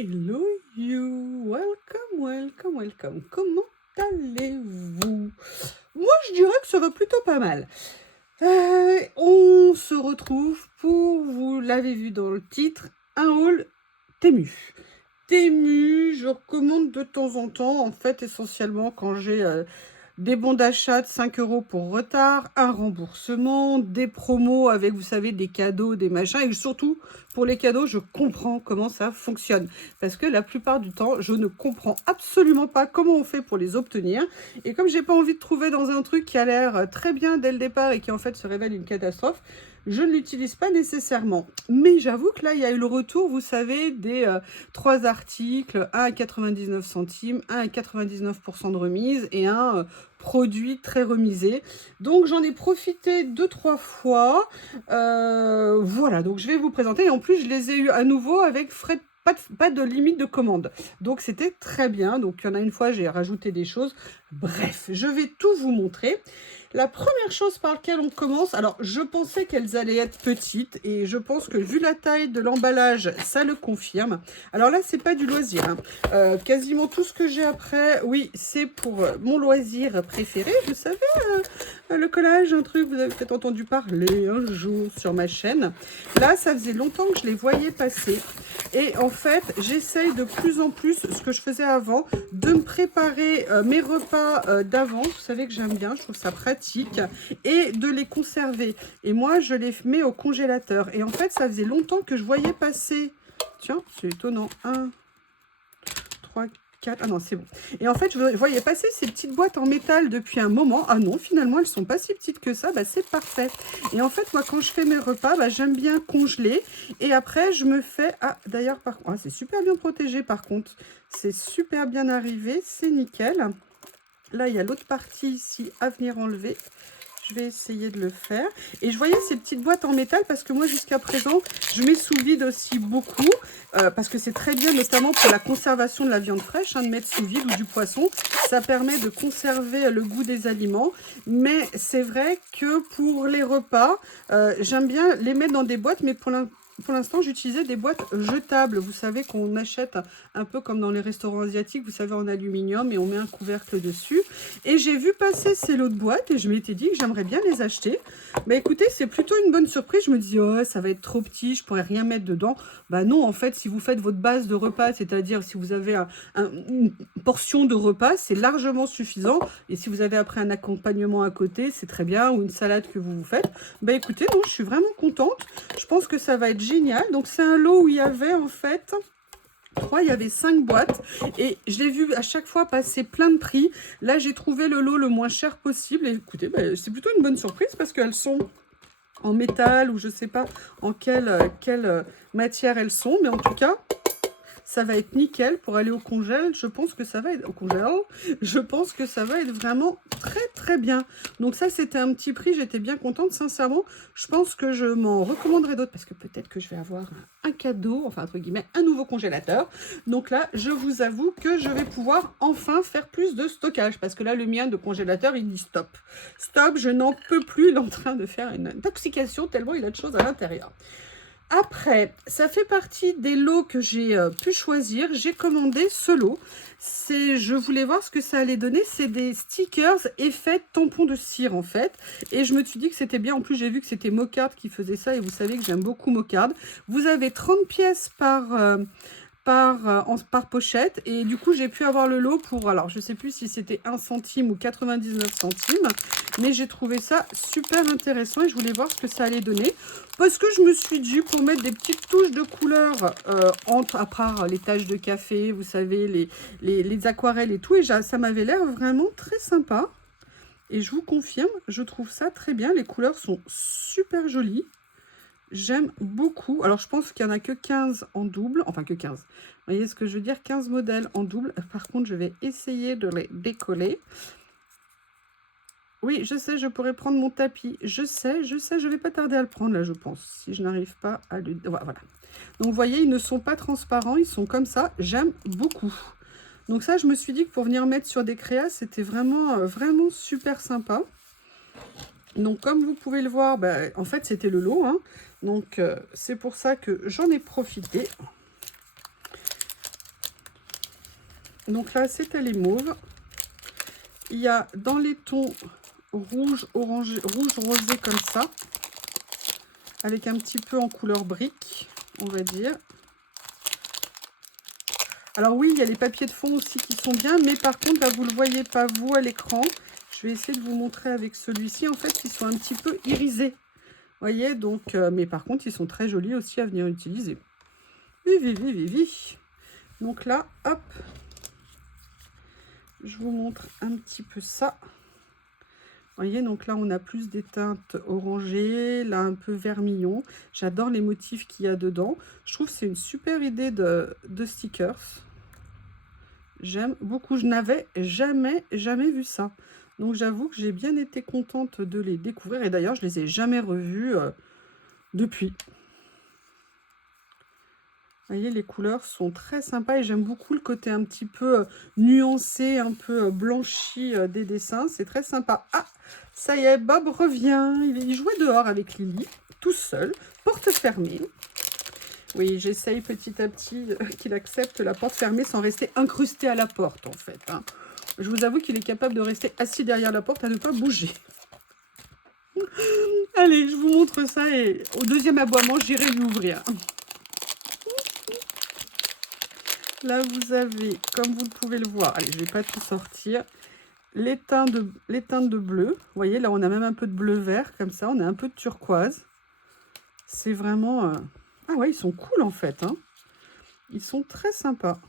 Hello you, welcome, welcome, welcome. Comment allez-vous? Moi, je dirais que ça va plutôt pas mal. On se retrouve pour, vous l'avez vu dans le titre, un haul Temu. Temu, je recommande de temps en temps, en fait, essentiellement quand j'ai des bons d'achat de 5 € pour retard, un remboursement, des promos avec, vous savez, des cadeaux, des machins. Et surtout, pour les cadeaux, je comprends comment ça fonctionne. Parce que la plupart du temps, je ne comprends absolument pas comment on fait pour les obtenir. Et comme j'ai pas envie de trouver dans un truc qui a l'air très bien dès le départ et qui en fait se révèle une catastrophe, je ne l'utilise pas nécessairement. Mais j'avoue que là, il y a eu le retour, vous savez, des 3 articles, un à 99 centimes, un à 99% de remise et un produit très remisé. Donc j'en ai profité 2-3 fois. Voilà, donc je vais vous présenter. Et en plus, je les ai eu à nouveau avec frais pas de limite de commande. Donc c'était très bien. Donc il y en a une fois, j'ai rajouté des choses. Bref, je vais tout vous montrer. La première chose par laquelle on commence, alors je pensais qu'elles allaient être petites et je pense que vu la taille de l'emballage, ça le confirme. Alors là, c'est pas du loisir, hein. Quasiment tout ce que j'ai après, oui, c'est pour mon loisir préféré. Vous savez, le collage, un truc, vous avez peut-être entendu parler un jour sur ma chaîne. Là, ça faisait longtemps que je les voyais passer. Et en fait, j'essaye de plus en plus, ce que je faisais avant, de me préparer mes repas d'avance. Vous savez que j'aime bien, je trouve ça pratique. Et de les conserver. Et moi, je les mets au congélateur. Et en fait, ça faisait longtemps que je voyais passer... Tiens, c'est étonnant. 1, 3, 4... Ah non, c'est bon. Et en fait, je voyais passer ces petites boîtes en métal depuis un moment. Ah non, finalement, elles sont pas si petites que ça. Bah, c'est parfait. Et en fait, moi, quand je fais mes repas, bah, j'aime bien congeler. Et après, je me fais... Ah, d'ailleurs, par contre, c'est super bien protégé, par contre. C'est super bien arrivé. C'est nickel. Là, il y a l'autre partie ici à venir enlever. Je vais essayer de le faire. Et je voyais ces petites boîtes en métal parce que moi, jusqu'à présent, je mets sous vide aussi beaucoup. Parce que c'est très bien, notamment pour la conservation de la viande fraîche, hein, de mettre sous vide ou du poisson. Ça permet de conserver le goût des aliments. Mais c'est vrai que pour les repas, j'aime bien les mettre dans des boîtes. Mais pour l'instant, j'utilisais des boîtes jetables. Vous savez qu'on achète un peu comme dans les restaurants asiatiques, vous savez, en aluminium et on met un couvercle dessus. Et j'ai vu passer ces lots de boîtes et je m'étais dit que j'aimerais bien les acheter. Bah écoutez, c'est plutôt une bonne surprise. Je me dis, oh, ça va être trop petit, je pourrais rien mettre dedans. Bah non, en fait, si vous faites votre base de repas, c'est-à-dire si vous avez une portion de repas, c'est largement suffisant. Et si vous avez après un accompagnement à côté, c'est très bien, ou une salade que vous vous faites. Bah écoutez, non, je suis vraiment contente. Je pense que ça va être génial. Donc c'est un lot où il y avait en fait... il y avait 5 boîtes et je l'ai vu à chaque fois passer plein de prix. Là, j'ai trouvé le lot le moins cher possible. Et écoutez, bah, c'est plutôt une bonne surprise parce qu'elles sont en métal ou je sais pas en quelle matière elles sont. Mais en tout cas, ça va être nickel pour aller au congèle. Je pense que ça va être au congèle. Je pense que ça va être vraiment très très bien. Donc ça, c'était un petit prix. J'étais bien contente. Sincèrement, je pense que je m'en recommanderai d'autres parce que peut-être que je vais avoir un cadeau, enfin entre guillemets, un nouveau congélateur. Donc là, je vous avoue que je vais pouvoir enfin faire plus de stockage parce que là, le mien de congélateur, il dit stop. Stop, je n'en peux plus. Il est en train de faire une intoxication tellement il a de choses à l'intérieur. Après, ça fait partie des lots que j'ai pu choisir. J'ai commandé ce lot. Je voulais voir ce que ça allait donner. C'est des stickers effet tampon de cire en fait. Et je me suis dit que c'était bien. En plus, j'ai vu que c'était Mocard qui faisait ça. Et vous savez que j'aime beaucoup Mocard. Vous avez 30 pièces par pochette et du coup j'ai pu avoir le lot pour, alors je sais plus si c'était 1 centime ou 99 centimes, mais j'ai trouvé ça super intéressant et je voulais voir ce que ça allait donner parce que je me suis dit pour mettre des petites touches de couleur à part les taches de café, vous savez, les aquarelles et tout, et ça m'avait l'air vraiment très sympa et je vous confirme, je trouve ça très bien. Les couleurs sont super jolies. J'aime beaucoup. Alors, je pense qu'il n'y en a que 15 en double. Enfin, que 15. Vous voyez ce que je veux dire? 15 modèles en double. Par contre, je vais essayer de les décoller. Oui, je sais, je pourrais prendre mon tapis. Je sais, je vais pas tarder à le prendre, là, je pense. Si je n'arrive pas à le... Voilà. Donc, vous voyez, ils ne sont pas transparents. Ils sont comme ça. J'aime beaucoup. Donc ça, je me suis dit que pour venir mettre sur des créas, c'était vraiment, vraiment super sympa. Donc, comme vous pouvez le voir, bah, en fait, c'était le lot, hein. Donc, c'est pour ça que j'en ai profité. Donc là, c'était les mauves. Il y a dans les tons rouge, orangé, rouge rosé comme ça, avec un petit peu en couleur brique, on va dire. Alors oui, il y a les papiers de fond aussi qui sont bien, mais par contre, là, vous ne le voyez pas, vous, à l'écran. Je vais essayer de vous montrer avec celui-ci. En fait, ils sont un petit peu irisés. Vous voyez, donc, mais par contre, ils sont très jolis aussi à venir utiliser. Donc là, hop, je vous montre un petit peu ça. Vous voyez, donc là, on a plus des teintes orangées, là, un peu vermillon. J'adore les motifs qu'il y a dedans. Je trouve que c'est une super idée de stickers. J'aime beaucoup. Je n'avais jamais vu ça. Donc, j'avoue que j'ai bien été contente de les découvrir. Et d'ailleurs, je les ai jamais revus depuis. Vous voyez, les couleurs sont très sympas et j'aime beaucoup le côté un petit peu nuancé, un peu blanchi des dessins. C'est très sympa. Ah, ça y est, Bob revient. Il jouait dehors avec Lily, tout seul, porte fermée. Oui, j'essaye petit à petit qu'il accepte la porte fermée sans rester incrusté à la porte, en fait. Hein. Je vous avoue qu'il est capable de rester assis derrière la porte à ne pas bouger. Allez, je vous montre ça et au deuxième aboiement, j'irai lui ouvrir. Là, vous avez, comme vous pouvez le voir, allez, je ne vais pas tout sortir, les teintes de bleu. Vous voyez, là, on a même un peu de bleu-vert, comme ça. On a un peu de turquoise. C'est vraiment... Ah ouais, ils sont cool, en fait. Hein. Ils sont très sympas.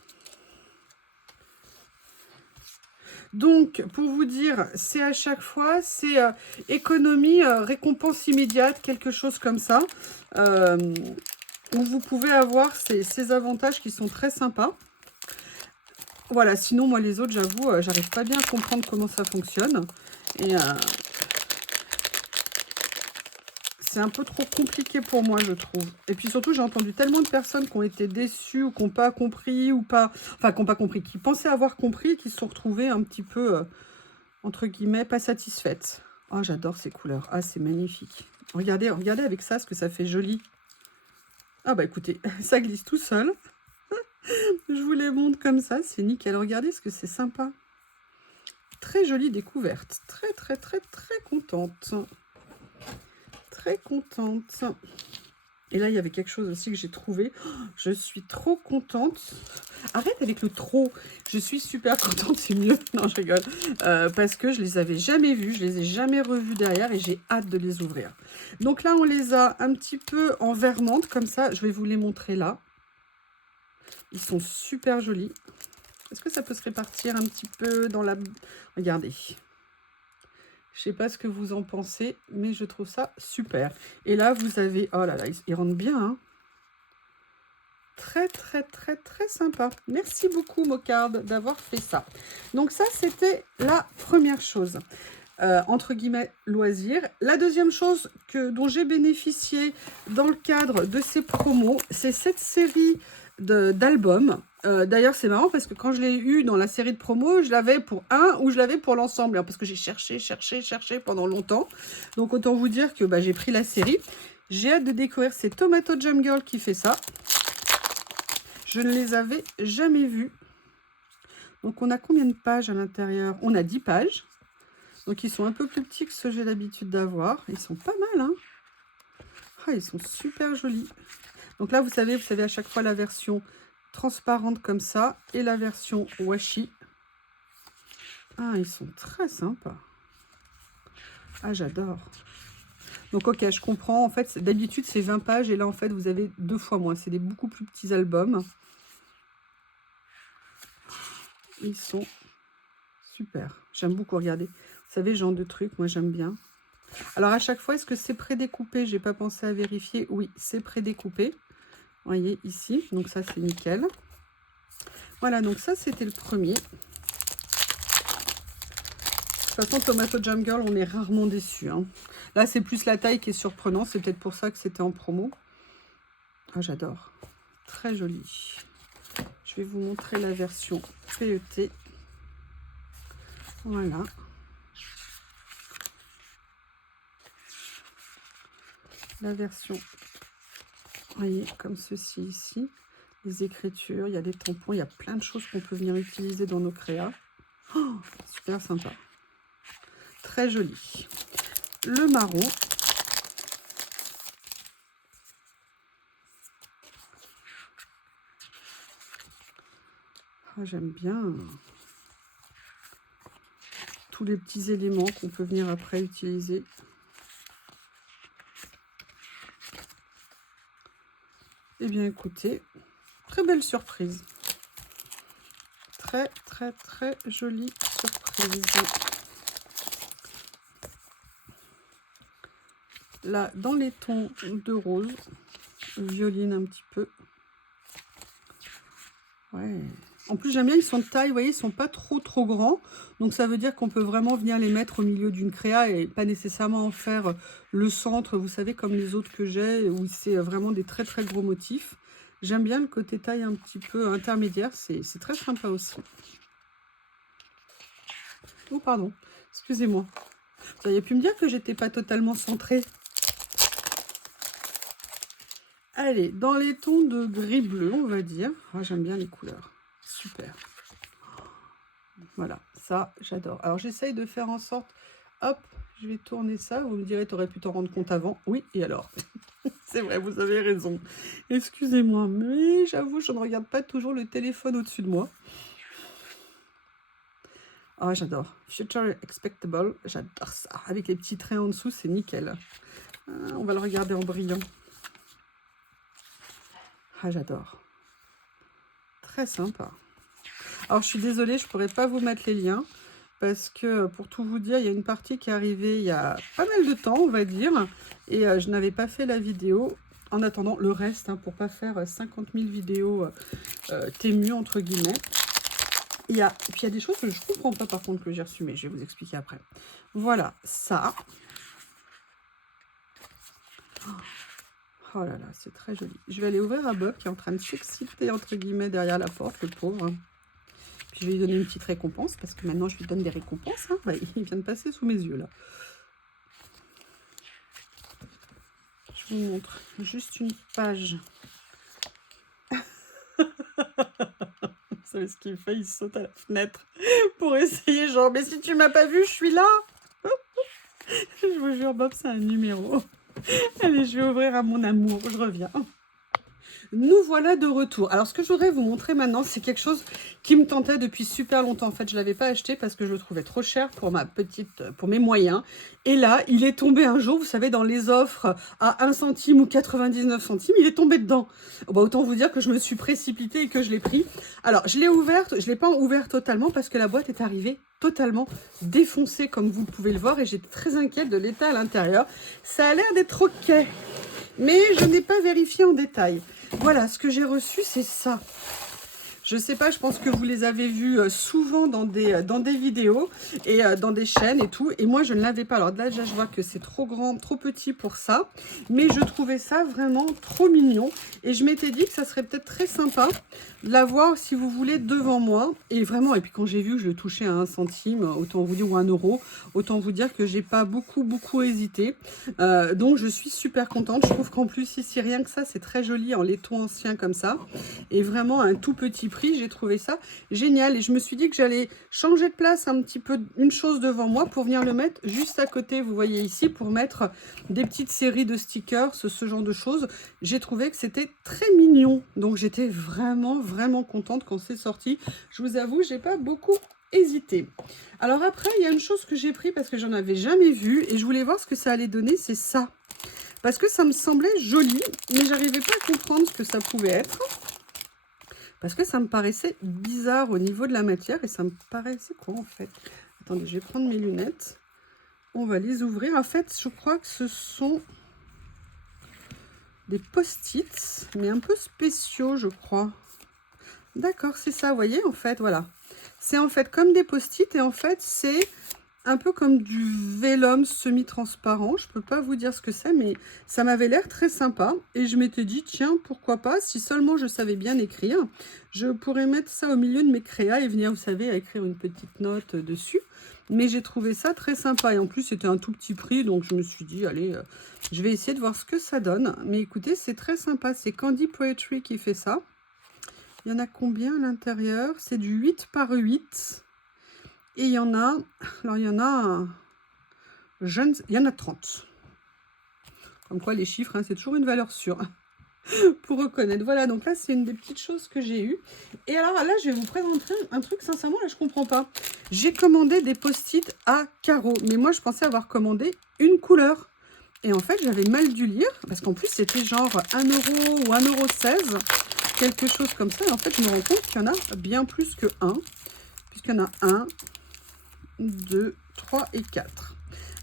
Donc, pour vous dire, c'est à chaque fois, c'est économie, récompense immédiate, quelque chose comme ça. Où vous pouvez avoir ces avantages qui sont très sympas. Voilà, sinon, moi, les autres, j'avoue, j'arrive pas bien à comprendre comment ça fonctionne. Et c'est un peu trop compliqué pour moi, je trouve. Et puis surtout, j'ai entendu tellement de personnes qui ont été déçues ou qui n'ont pas compris ou pas... Enfin, qui n'ont pas compris, qui pensaient avoir compris et qui se sont retrouvées un petit peu, entre guillemets, pas satisfaites. Oh, j'adore ces couleurs. Ah, c'est magnifique. Regardez, regardez avec ça, ce que ça fait joli. Ah bah écoutez, ça glisse tout seul. Je vous les montre comme ça, c'est nickel. Regardez ce que c'est sympa. Très jolie découverte. Très, très, très, très contente. Très contente. Et là, il y avait quelque chose aussi que j'ai trouvé. Oh, je suis trop contente. Arrête avec le trop. Je suis super contente, c'est mieux. Non, je rigole. Parce que je les avais jamais vus. Je les ai jamais revus derrière et j'ai hâte de les ouvrir. Donc là, on les a un petit peu en vermante, comme ça. Je vais vous les montrer là. Ils sont super jolis. Est-ce que ça peut se répartir un petit peu dans la... Regardez. Je sais pas ce que vous en pensez, mais je trouve ça super. Et là, vous avez... Oh là là, ils rentrent bien, hein. Très, très, très, très sympa. Merci beaucoup, Mocard, d'avoir fait ça. Donc ça, c'était la première chose. Entre guillemets, loisir. La deuxième chose dont j'ai bénéficié dans le cadre de ces promos, c'est cette série d'albums. D'ailleurs, c'est marrant parce que quand je l'ai eu dans la série de promos, je l'avais pour un ou je l'avais pour l'ensemble. Hein, parce que j'ai cherché pendant longtemps. Donc, autant vous dire que j'ai pris la série. J'ai hâte de découvrir. C'est Tomato Jam Girl qui fait ça. Je ne les avais jamais vus. Donc, on a combien de pages à l'intérieur? On a 10 pages. Donc, ils sont un peu plus petits que ceux que j'ai l'habitude d'avoir. Ils sont pas mal, hein. Ah, ils sont super jolis. Donc là, vous savez à chaque fois la version transparente comme ça et la version washi. Ah, ils sont très sympas. Ah, j'adore. Donc, ok, je comprends. En fait, d'habitude, c'est 20 pages. Et là, en fait, vous avez 2 fois moins. C'est des beaucoup plus petits albums. Ils sont super. J'aime beaucoup regarder. Vous savez, ce genre de trucs, moi, j'aime bien. Alors, à chaque fois, est-ce que c'est prédécoupé? J'ai pas pensé à vérifier. Oui, c'est prédécoupé. Vous voyez ici. Donc, ça, c'est nickel. Voilà, donc ça, c'était le premier. De toute façon, Tomato Jam Girl, on est rarement déçus. Hein. Là, c'est plus la taille qui est surprenante. C'est peut-être pour ça que c'était en promo. Ah, j'adore. Très joli. Je vais vous montrer la version PET. Voilà. La version, vous voyez, comme ceci ici. les écritures, il y a des tampons, il y a plein de choses qu'on peut venir utiliser dans nos créas. Oh, super sympa. Très joli. Le marron. Ah, j'aime bien tous les petits éléments qu'on peut venir après utiliser. Eh bien, écoutez, très belle surprise. Très, très, très jolie surprise. Là, dans les tons de rose, violine un petit peu. Ouais. En plus, j'aime bien, ils sont de taille, vous voyez, ils sont pas trop grands. Donc, ça veut dire qu'on peut vraiment venir les mettre au milieu d'une créa et pas nécessairement en faire le centre, vous savez, comme les autres que j'ai, où c'est vraiment des très, très gros motifs. J'aime bien le côté taille un petit peu intermédiaire, c'est très sympa aussi. Oh, pardon, excusez-moi. Vous auriez pu me dire que j'étais pas totalement centrée. Allez, dans les tons de gris-bleu, on va dire. Ah, j'aime bien les couleurs. Super. Voilà, ça, j'adore. Alors, j'essaye de faire en sorte... Hop, je vais tourner ça. Vous me direz, tu aurais pu t'en rendre compte avant. Oui, et alors? C'est vrai, vous avez raison. Excusez-moi, mais j'avoue, je ne regarde pas toujours le téléphone au-dessus de moi. Ah, j'adore. Future Expectable, j'adore ça. Avec les petits traits en dessous, c'est nickel. On va le regarder en brillant. Ah, j'adore. Très sympa. Alors, je suis désolée, je ne pourrais pas vous mettre les liens. Parce que, pour tout vous dire, il y a une partie qui est arrivée il y a pas mal de temps, on va dire. Et je n'avais pas fait la vidéo. En attendant, le reste, hein, pour ne pas faire 50 000 vidéos Temu, entre guillemets. Et puis, il y a des choses que je ne comprends pas, par contre, que j'ai reçues. Mais je vais vous expliquer après. Voilà, ça. Oh là là, c'est très joli. Je vais aller ouvrir à Bob qui est en train de s'exciter, entre guillemets, derrière la porte, le pauvre. Puis je vais lui donner une petite récompense, parce que maintenant, je lui donne des récompenses. Hein. Ouais, il vient de passer sous mes yeux, là. Je vous montre juste une page. Vous savez ce qu'il fait? Il saute à la fenêtre pour essayer, genre, mais si tu m'as pas vu, je suis là. Je vous jure, Bob, c'est un numéro. Allez, je vais ouvrir à mon amour, je reviens. Nous voilà de retour. Alors, ce que je voudrais vous montrer maintenant, c'est quelque chose qui me tentait depuis super longtemps. En fait, je ne l'avais pas acheté parce que je le trouvais trop cher pour mes moyens. Et là, il est tombé un jour, vous savez, dans les offres à 1 centime ou 99 centimes. Il est tombé dedans. Bah, autant vous dire que je me suis précipitée et que je l'ai pris. Alors, je l'ai ouverte. Je ne l'ai pas ouverte totalement parce que la boîte est arrivée totalement défoncée, comme vous pouvez le voir. Et j'étais très inquiète de l'état à l'intérieur. Ça a l'air d'être OK. Mais je n'ai pas vérifié en détail. Voilà, ce que j'ai reçu, c'est ça. Je sais pas, je pense que vous les avez vus souvent dans des vidéos et dans des chaînes et tout. Et moi, je ne l'avais pas. Alors là, déjà, je vois que c'est trop grand, trop petit pour ça. Mais je trouvais ça vraiment trop mignon. Et je m'étais dit que ça serait peut-être très sympa de l'avoir, si vous voulez, devant moi. Et vraiment, et puis quand j'ai vu que je le touchais à 1 centime, autant vous dire, ou 1 euro, autant vous dire que j'ai pas beaucoup hésité. Donc, je suis super contente. Je trouve qu'en plus, ici, rien que ça, c'est très joli en laiton ancien comme ça. Et vraiment, un tout petit prix. J'ai trouvé ça génial et je me suis dit que j'allais changer de place un petit peu, une chose devant moi pour venir le mettre juste à côté, vous voyez ici, pour mettre des petites séries de stickers, ce genre de choses. J'ai trouvé que c'était très mignon, donc j'étais vraiment contente quand c'est sorti. Je vous avoue, j'ai pas beaucoup hésité. Alors après, il y a une chose que j'ai pris parce que j'en avais jamais vu et je voulais voir ce que ça allait donner, c'est ça. Parce que ça me semblait joli, mais j'arrivais pas à comprendre ce que ça pouvait être. Parce que ça me paraissait bizarre au niveau de la matière. Et ça me paraissait quoi en fait? Attendez, je vais prendre mes lunettes. On va les ouvrir. En fait, je crois que ce sont des post-it, mais un peu spéciaux, je crois. D'accord, c'est ça, vous voyez, en fait, voilà. C'est en fait comme des post-it et en fait, c'est un peu comme du vélum semi-transparent. Je ne peux pas vous dire ce que c'est, mais ça m'avait l'air très sympa. Et je m'étais dit, tiens, pourquoi pas, si seulement je savais bien écrire, je pourrais mettre ça au milieu de mes créas et venir, vous savez, à écrire une petite note dessus. Mais j'ai trouvé ça très sympa. Et en plus, c'était un tout petit prix, donc je me suis dit, allez, je vais essayer de voir ce que ça donne. Mais écoutez, c'est très sympa. C'est Candy Poetry qui fait ça. Il y en a combien à l'intérieur? C'est du 8 par 8. Et il y en a... Alors, il y en a... il y en a 30. Comme quoi, les chiffres, hein, c'est toujours une valeur sûre pour reconnaître. Voilà, donc là, c'est une des petites choses que j'ai eues. Et alors là, je vais vous présenter un truc, sincèrement, là, je comprends pas. J'ai commandé des post-it à carreaux. Mais moi, je pensais avoir commandé une couleur. Et en fait, j'avais mal dû lire. Parce qu'en plus, c'était genre 1 € ou 1,16 €. Quelque chose comme ça. Et en fait, je me rends compte qu'il y en a bien plus que 1. Puisqu'il y en a 1, 2, 3 et 4.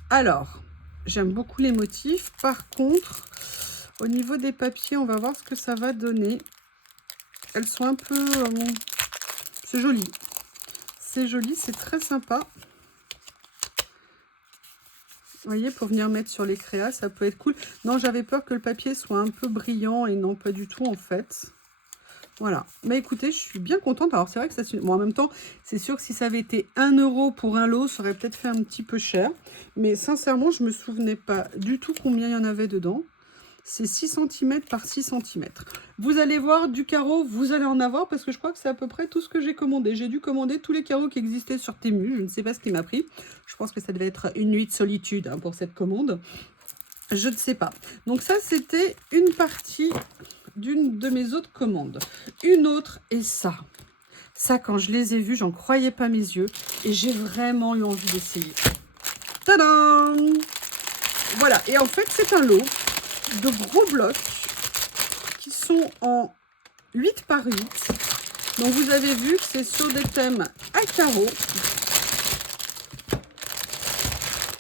Alors, j'aime beaucoup les motifs. Par contre, au niveau des papiers, on va voir ce que ça va donner. Elles sont un peu... c'est joli. C'est joli, c'est très sympa. Vous voyez, pour venir mettre sur les créas, ça peut être cool. Non, j'avais peur que le papier soit un peu brillant et non, pas du tout en fait. Voilà. Mais écoutez, je suis bien contente. Alors, c'est vrai que ça... Bon, en même temps, c'est sûr que si ça avait été 1 € pour un lot, ça aurait peut-être fait un petit peu cher. Mais sincèrement, je ne me souvenais pas du tout combien il y en avait dedans. C'est 6 cm par 6 cm. Vous allez voir du carreau, vous allez en avoir parce que je crois que c'est à peu près tout ce que j'ai commandé. J'ai dû commander tous les carreaux qui existaient sur Temu. Je ne sais pas ce qui m'a pris. Je pense que ça devait être une nuit de solitude hein, pour cette commande. Je ne sais pas. Donc ça, c'était une partie d'une de mes autres commandes. Une autre est ça. Ça, quand je les ai vus, j'en croyais pas mes yeux. Et j'ai vraiment eu envie d'essayer. Tadam! Voilà. Et en fait, c'est un lot de gros blocs qui sont en 8 par 8. Donc vous avez vu que c'est sur des thèmes à carreaux.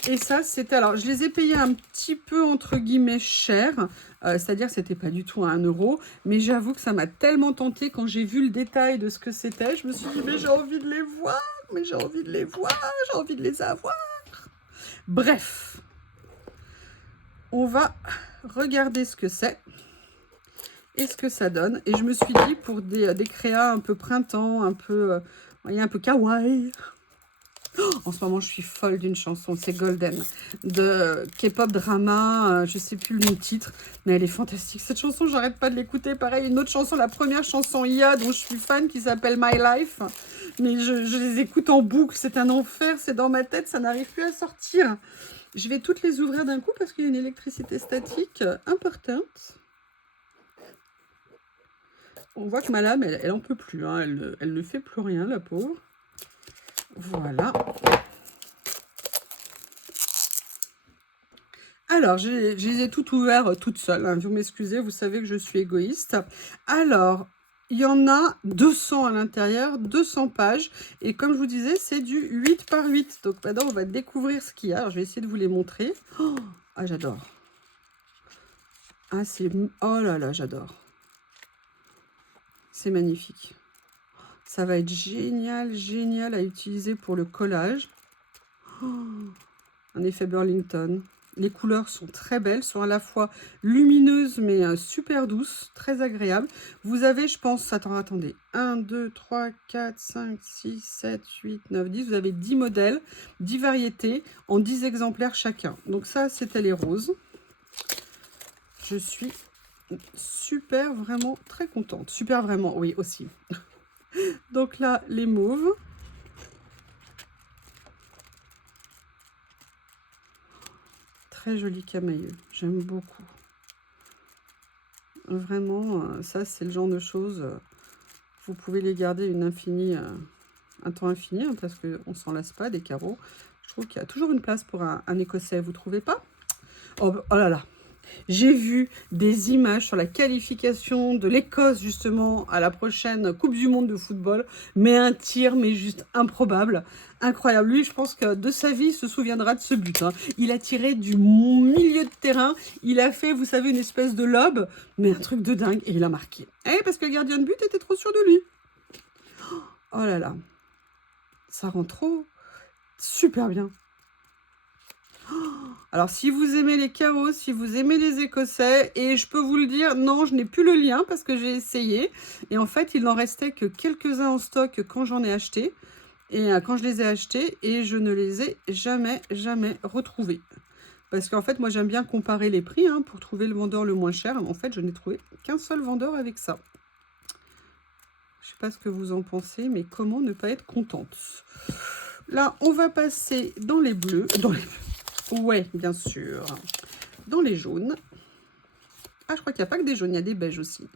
Et ça, c'était... Alors, je les ai payés un petit peu, entre guillemets, cher. C'est-à-dire que c'était pas du tout à 1 €. Mais j'avoue que ça m'a tellement tenté quand j'ai vu le détail de ce que c'était. Je me suis dit, mais j'ai envie de les voir. Mais j'ai envie de les voir. J'ai envie de les avoir. Bref. On va regarder ce que c'est. Et ce que ça donne. Et je me suis dit, pour des créas un peu printemps, un peu, vous voyez, un peu kawaii. Oh, en ce moment, je suis folle d'une chanson, c'est Golden, de K-pop drama, je sais plus le titre, mais elle est fantastique. Cette chanson, j'arrête pas de l'écouter. Pareil, une autre chanson, la première chanson IA dont je suis fan, qui s'appelle My Life. Mais je les écoute en boucle, c'est un enfer, c'est dans ma tête, ça n'arrive plus à sortir. Je vais toutes les ouvrir d'un coup parce qu'il y a une électricité statique importante. On voit que ma lame, elle en peut plus. Hein. Elle ne fait plus rien, la pauvre. Voilà. Alors, je les ai toutes ouvertes toute seule. Hein. Vous m'excusez, vous savez que je suis égoïste. Alors, il y en a 200 à l'intérieur, 200 pages. Et comme je vous disais, c'est du 8 par 8. Donc maintenant, on va découvrir ce qu'il y a. Alors, je vais essayer de vous les montrer. Oh, ah, j'adore. Ah, c'est... Oh là là, j'adore. C'est magnifique. Ça va être génial, génial à utiliser pour le collage. Oh, un effet Burlington. Les couleurs sont très belles, sont à la fois lumineuses mais super douces, très agréables. Vous avez, je pense, attendez, 1, 2, 3, 4, 5, 6, 7, 8, 9, 10. Vous avez 10 modèles, 10 variétés, en 10 exemplaires chacun. Donc ça, c'était les roses. Je suis super, vraiment très contente. Super, vraiment, oui, aussi. Donc là, les mauves. Très joli camailleux, j'aime beaucoup. Vraiment, ça c'est le genre de choses, vous pouvez les garder un temps infini, hein, parce qu'on ne s'en lasse pas des carreaux. Je trouve qu'il y a toujours une place pour un écossais, vous ne trouvez pas? Oh, oh là là, j'ai vu des images sur la qualification de l'Écosse justement à la prochaine Coupe du Monde de football, mais un tir, mais juste improbable, incroyable. Lui, je pense que de sa vie, il se souviendra de ce but. Hein. Il a tiré du milieu de terrain, il a fait, vous savez, une espèce de lob, mais un truc de dingue, et il a marqué. Eh, parce que le gardien de but était trop sûr de lui. Oh là là, ça rend trop super bien. Alors, si vous aimez les chaos, si vous aimez les Écossais, et je peux vous le dire, non, je n'ai plus le lien parce que j'ai essayé. Et en fait, il n'en restait que quelques-uns en stock quand j'en ai acheté. Et quand je les ai achetés, et je ne les ai jamais retrouvés. Parce qu'en fait, moi, j'aime bien comparer les prix hein, pour trouver le vendeur le moins cher. En fait, je n'ai trouvé qu'un seul vendeur avec ça. Je sais pas ce que vous en pensez, mais comment ne pas être contente? Là, on va passer dans les bleus. Ouais, bien sûr. Dans les jaunes. Ah, je crois qu'il n'y a pas que des jaunes, il y a des beiges aussi.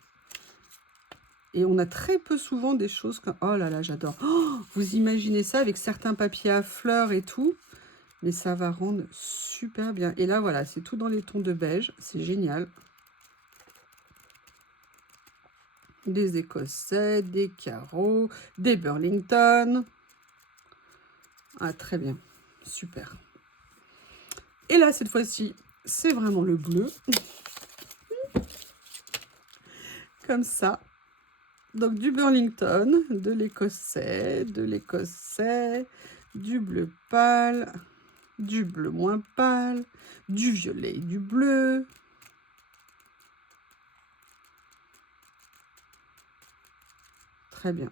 Et on a très peu souvent des choses comme... Oh là là, j'adore. Oh, vous imaginez ça avec certains papiers à fleurs et tout. Mais ça va rendre super bien. Et là, voilà, c'est tout dans les tons de beige. C'est génial. Des Écossais, des carreaux, des Burlington. Ah, très bien. Super. Et là, cette fois-ci, c'est vraiment le bleu. Comme ça. Donc, du Burlington, de l'Écossais, du bleu pâle, du bleu moins pâle, du violet et du bleu. Très bien.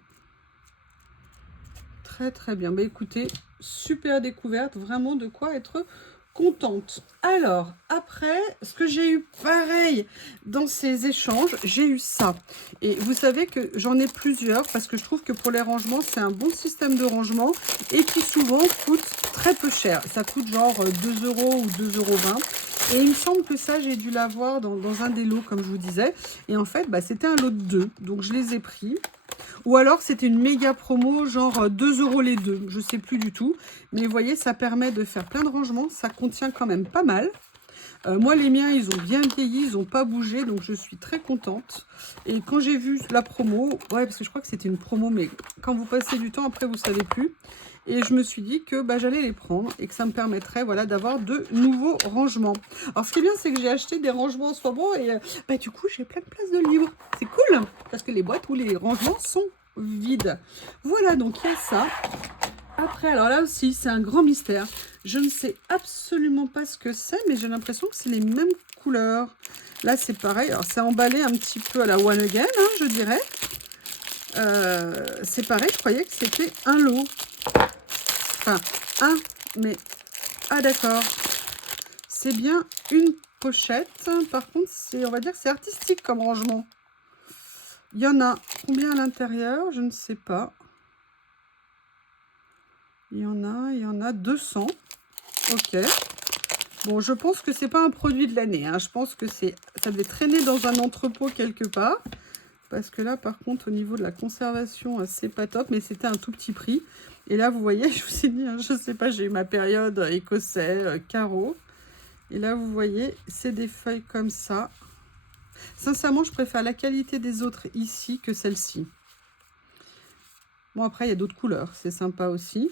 Très, très bien. Bah, écoutez, super découverte. Vraiment de quoi être contente. Alors, après, ce que j'ai eu pareil dans ces échanges, j'ai eu ça. Et vous savez que j'en ai plusieurs parce que je trouve que pour les rangements, c'est un bon système de rangement et qui souvent coûte très peu cher. Ça coûte genre 2 € ou 2,20 €. Et il me semble que ça, j'ai dû l'avoir dans un des lots, comme je vous disais. Et en fait, bah, c'était un lot de 2. Donc, je les ai pris. Ou alors, c'était une méga promo, genre 2 € les deux. Je ne sais plus du tout. Mais vous voyez, ça permet de faire plein de rangements. Ça contient quand même pas mal. Moi, les miens, ils ont bien vieilli. Ils n'ont pas bougé. Donc, je suis très contente. Et quand j'ai vu la promo, ouais, parce que je crois que c'était une promo. Mais quand vous passez du temps, après, vous ne savez plus. Et je me suis dit que bah, j'allais les prendre et que ça me permettrait voilà, d'avoir de nouveaux rangements. Alors, ce qui est bien, c'est que j'ai acheté des rangements en ce moment et bah, du coup, j'ai plein de place de libre. C'est cool parce que les boîtes ou les rangements sont vides. Voilà, donc il y a ça. Après, alors là aussi, c'est un grand mystère. Je ne sais absolument pas ce que c'est, mais j'ai l'impression que c'est les mêmes couleurs. Là, c'est pareil. Alors, c'est emballé un petit peu à la One Again, hein, je dirais. C'est pareil, je croyais que c'était un lot. Enfin, un, mais... Ah, d'accord. C'est bien une pochette. Par contre, on va dire que c'est artistique comme rangement. Il y en a combien à l'intérieur? Je ne sais pas. Il y en a 200. Ok. Bon, je pense que c'est pas un produit de l'année. Hein. Je pense que ça devait traîner dans un entrepôt quelque part. Parce que là, par contre, au niveau de la conservation, c'est pas top. Mais c'était un tout petit prix. Et là, vous voyez, je vous ai dit, hein, je sais pas, j'ai eu ma période écossais, carreau. Et là, vous voyez, c'est des feuilles comme ça. Sincèrement, je préfère la qualité des autres ici que celle-ci. Bon, après, il y a d'autres couleurs. C'est sympa aussi.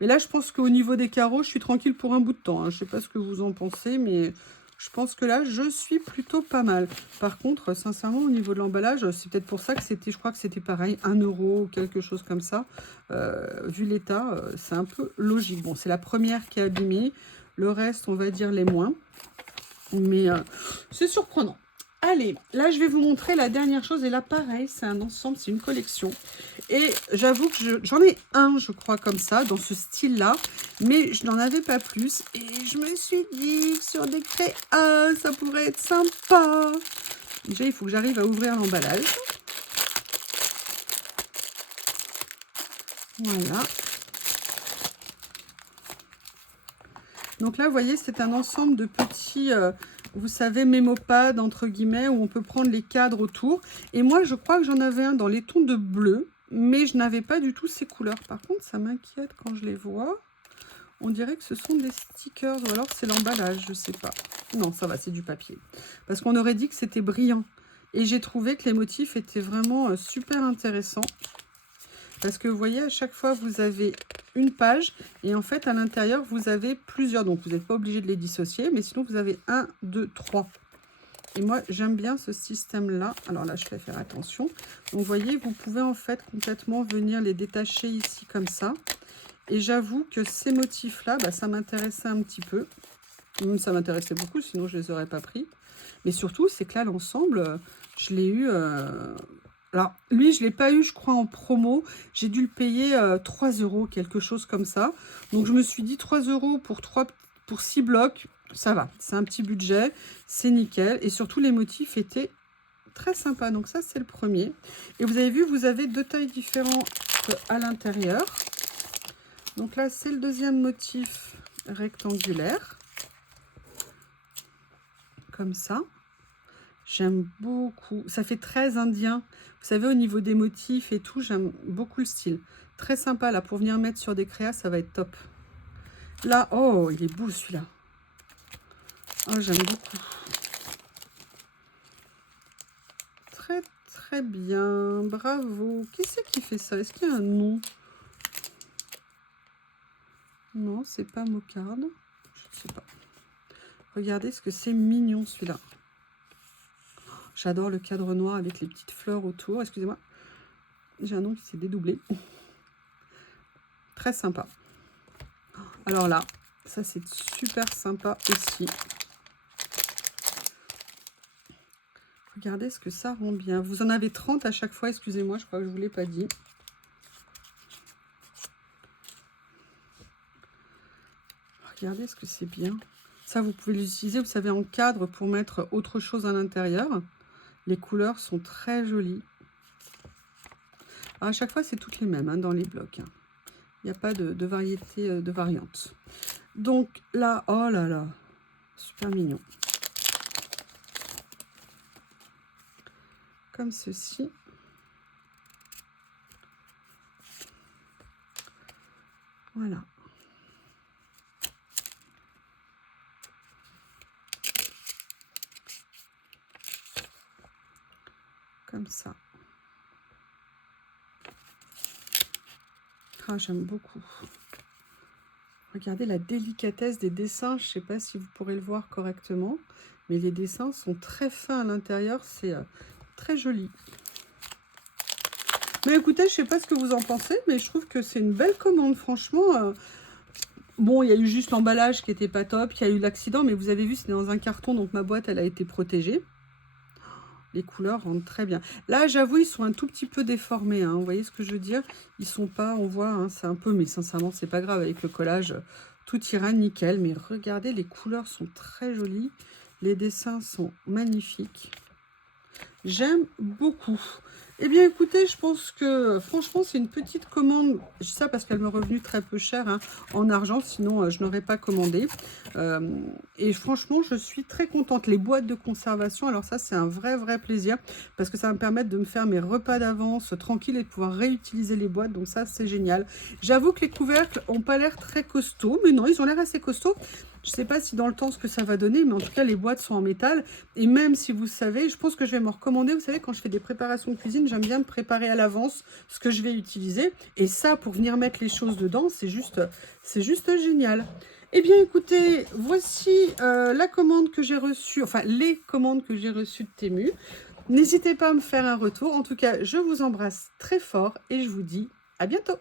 Mais là, je pense qu'au niveau des carreaux, je suis tranquille pour un bout de temps. Hein. Je ne sais pas ce que vous en pensez, mais je pense que là, je suis plutôt pas mal. Par contre, sincèrement, au niveau de l'emballage, c'est peut-être pour ça que c'était, je crois que c'était pareil, 1 € ou quelque chose comme ça. Vu l'état, c'est un peu logique. Bon, c'est la première qui est abîmée. Le reste, on va dire les moins. Mais c'est surprenant. Allez, là, je vais vous montrer la dernière chose. Et là, pareil, c'est un ensemble, c'est une collection. Et j'avoue que j'en ai un, je crois, comme ça, dans ce style-là. Mais je n'en avais pas plus. Et je me suis dit que sur des créas, ça pourrait être sympa. Déjà, il faut que j'arrive à ouvrir l'emballage. Voilà. Donc là, vous voyez, c'est un ensemble de petits... vous savez, mémopad, entre guillemets, où on peut prendre les cadres autour. Et moi, je crois que j'en avais un dans les tons de bleu, mais je n'avais pas du tout ces couleurs. Par contre, ça m'inquiète quand je les vois. On dirait que ce sont des stickers, ou alors c'est l'emballage, je ne sais pas. Non, ça va, c'est du papier. Parce qu'on aurait dit que c'était brillant. Et j'ai trouvé que les motifs étaient vraiment super intéressants. Parce que vous voyez, à chaque fois, vous avez une page. Et en fait, à l'intérieur, vous avez plusieurs. Donc, vous n'êtes pas obligé de les dissocier. Mais sinon, vous avez 1, 2, 3. Et moi, j'aime bien ce système-là. Alors là, je vais faire attention. Donc, vous voyez, vous pouvez en fait complètement venir les détacher ici comme ça. Et j'avoue que ces motifs-là, bah, ça m'intéressait un petit peu. Même ça m'intéressait beaucoup, sinon je ne les aurais pas pris. Mais surtout, c'est que là, l'ensemble, je l'ai eu... Alors, lui, je ne l'ai pas eu, je crois, en promo. J'ai dû le payer 3 €, quelque chose comme ça. Donc, je me suis dit 3 € pour 6 blocs, ça va. C'est un petit budget, c'est nickel. Et surtout, les motifs étaient très sympa. Donc ça, c'est le premier. Et vous avez vu, vous avez 2 tailles différentes à l'intérieur. Donc là, c'est le deuxième motif rectangulaire. Comme ça. J'aime beaucoup. Ça fait très indien. Vous savez, au niveau des motifs et tout, j'aime beaucoup le style. Très sympa, là, pour venir mettre sur des créas, ça va être top. Là, oh, il est beau, celui-là. Oh, j'aime beaucoup. Très, très bien. Bravo. Qui c'est qui fait ça? Est-ce qu'il y a un nom? Non, c'est pas Mocarde. Je ne sais pas. Regardez ce que c'est mignon, celui-là. J'adore le cadre noir avec les petites fleurs autour. Excusez-moi. J'ai un nom qui s'est dédoublé. Très sympa. Alors là, ça c'est super sympa aussi. Regardez ce que ça rend bien. Vous en avez 30 à chaque fois. Excusez-moi, je crois que je ne vous l'ai pas dit. Regardez ce que c'est bien. Ça, vous pouvez l'utiliser, vous savez, en cadre pour mettre autre chose à l'intérieur. Les couleurs sont très jolies. Alors, à chaque fois, c'est toutes les mêmes hein, dans les blocs. Hein. Il n'y a pas de variété, de variantes. Donc là, oh là là, super mignon. Comme ceci. Voilà. Comme ça. Ah, j'aime beaucoup. Regardez la délicatesse des dessins. Je ne sais pas si vous pourrez le voir correctement, mais les dessins sont très fins à l'intérieur. C'est très joli. Mais écoutez, je ne sais pas ce que vous en pensez, mais je trouve que c'est une belle commande, franchement. Bon, il y a eu juste l'emballage qui n'était pas top. Il y a eu l'accident, mais vous avez vu, c'est dans un carton, donc ma boîte, elle a été protégée. Les couleurs rendent très bien. Là, j'avoue, ils sont un tout petit peu déformés. Hein. Vous voyez ce que je veux dire? Ils sont pas, on voit, hein, c'est un peu, mais sincèrement, c'est pas grave. Avec le collage, tout ira nickel. Mais regardez, les couleurs sont très jolies. Les dessins sont magnifiques. J'aime beaucoup. Eh bien, écoutez, je pense que, franchement, c'est une petite commande. Je dis ça parce qu'elle m'est revenue très peu cher hein, en argent, sinon je n'aurais pas commandé. Et franchement, je suis très contente. Les boîtes de conservation, alors ça, c'est un vrai plaisir parce que ça va me permettre de me faire mes repas d'avance tranquille et de pouvoir réutiliser les boîtes. Donc ça, c'est génial. J'avoue que les couvercles n'ont pas l'air très costauds, mais non, ils ont l'air assez costauds. Je ne sais pas si dans le temps ce que ça va donner, mais en tout cas, les boîtes sont en métal. Et même si vous savez, je pense que je vais me recommander. Vous savez, quand je fais des préparations de cuisine, j'aime bien me préparer à l'avance ce que je vais utiliser. Et ça, pour venir mettre les choses dedans, c'est juste génial. Eh bien, écoutez, voici la commande que j'ai reçue, enfin, les commandes que j'ai reçues de Temu. N'hésitez pas à me faire un retour. En tout cas, je vous embrasse très fort et je vous dis à bientôt.